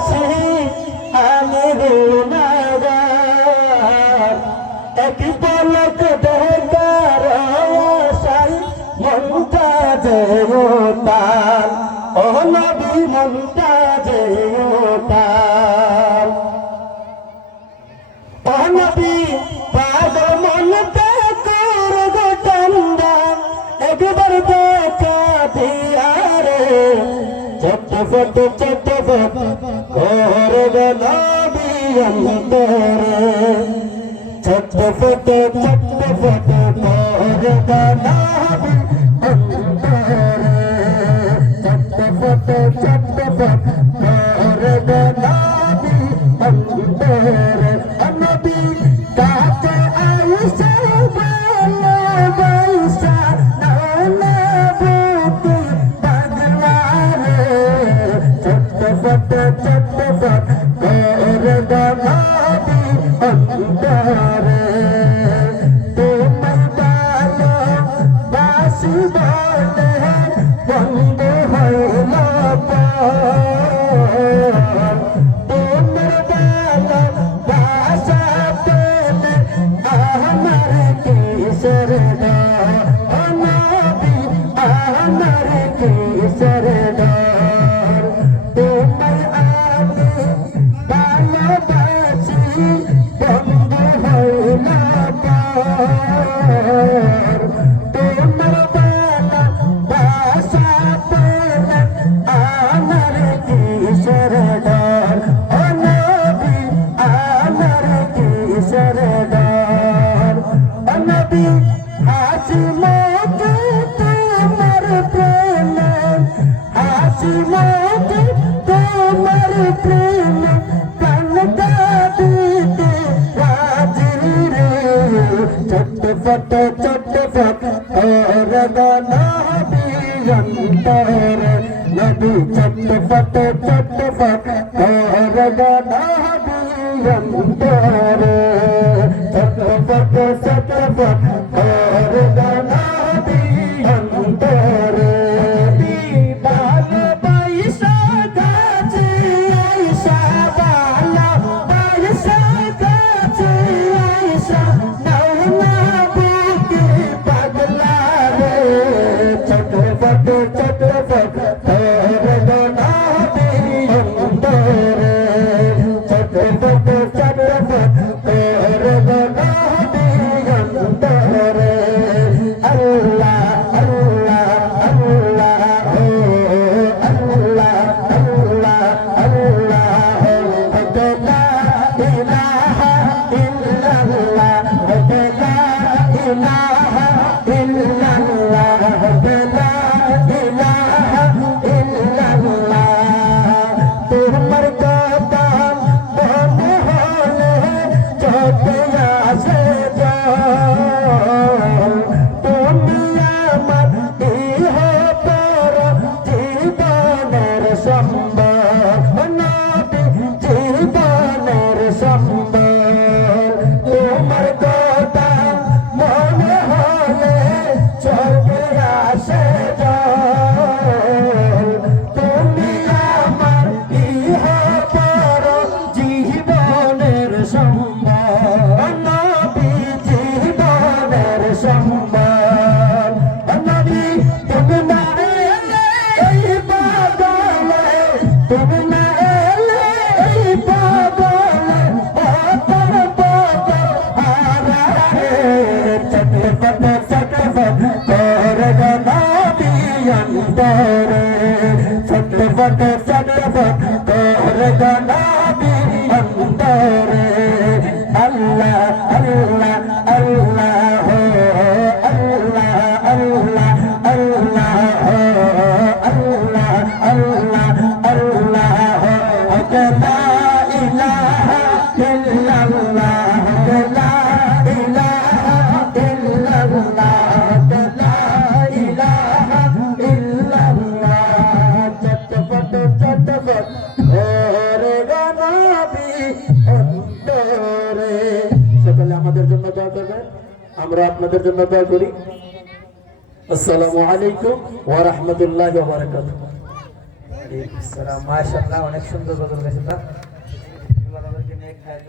বাসি আমি গুনাহগার এক পলক দেখার আশায় মনটা দেওতাল ও নবী মনটা দেওতাল ও নবী পাগল মনটা কর গো ঠান্ডা একবার দেখা দিয়া রে চটপট কর গো নবী অন্তরে চটপট কর গো নবী অন্তরে চটপট কর গো নবী অন্তরে নবী কাছে আইসা ভালোবাসা নাওলা বুকে পাগলা রে চটপট কর গো নবী অন্তরে তোমার ভালোবাসি বলে বন্ধ হইল তোমার ভালোবাসা পেলে আমার কিসের ডর নবী আমার কিসের ডর তোমার আমি ভালোবাসি বন্ধ হইল তোমার ভালোবাসা পেলে আমার কিসের ডর ও নবী আমার কিসের ডর ও নবী হাসি মুখে তোমার প্রেমে হাসি মুখে তোমার প্রেমে প্রাণটা দিতে রাজি রে চটপট কর গো নবী অন্তরে নবী চটপট কর গো নবী অন্তরে চটপট কর গো নবী অন্তরে ভালোবাসা কাছে আইসা ভালোবাসা কাছে আইসা নাওলা বুকে পাগলা রে চটপট কর গো নবী অন্তরে চটপট কর গো নবী অন্তরে আল্লাহ আল্লাহ আল্লাহ ও আল্লাহ আল্লাহ আল্লাহ লা ইলাহা ইল্লাল্লাহ লা ইলাহা ইল্লাল্লাহ লা ইলাহা ইল্লাল্লাহ তোমার কথা মনে হলে চোখে আসে জল তুমি আমার ইহ পর জীবনের সম্বল নবী জীবনের সম্বল তোমার কথা মনে হলে চোখে আসে জল তুমি আমার ইহ পর জীবনের সম্বল নবী জীবনের সম্বল নবী তুমি না এলে এই পাগলে তুমি না এলে এই পাগলে অতর পাগল হারারে চটপট কর গো নবী অন্তরে চটপট কর গো নবী অন্তরে আল্লাহ আল্লাহ আল্লাহ আল্লাহ আল্লাহ আল্লাহ আল্লাহ আল্লাহ আল্লাহ লা ইলাহা ইল্লাল্লাহ লা ইলাহা ইল্লাল্লাহ লা ইলাহা ইল্লাল্লাহ চটপট ওরে গো নবী অন্তরে সকলে আমাদের জন্য দোয়া করবেন আমরা আপনাদের জন্য দোয়া করি আসসালামু আলাইকুম ওয়া রাহমাতুল্লাহি ওয়া বারাকাতুহু মাশাআল্লাহ, অনেক সুন্দর গজল গেছেন না। এবার আমাদেরকে নিয়ে খায়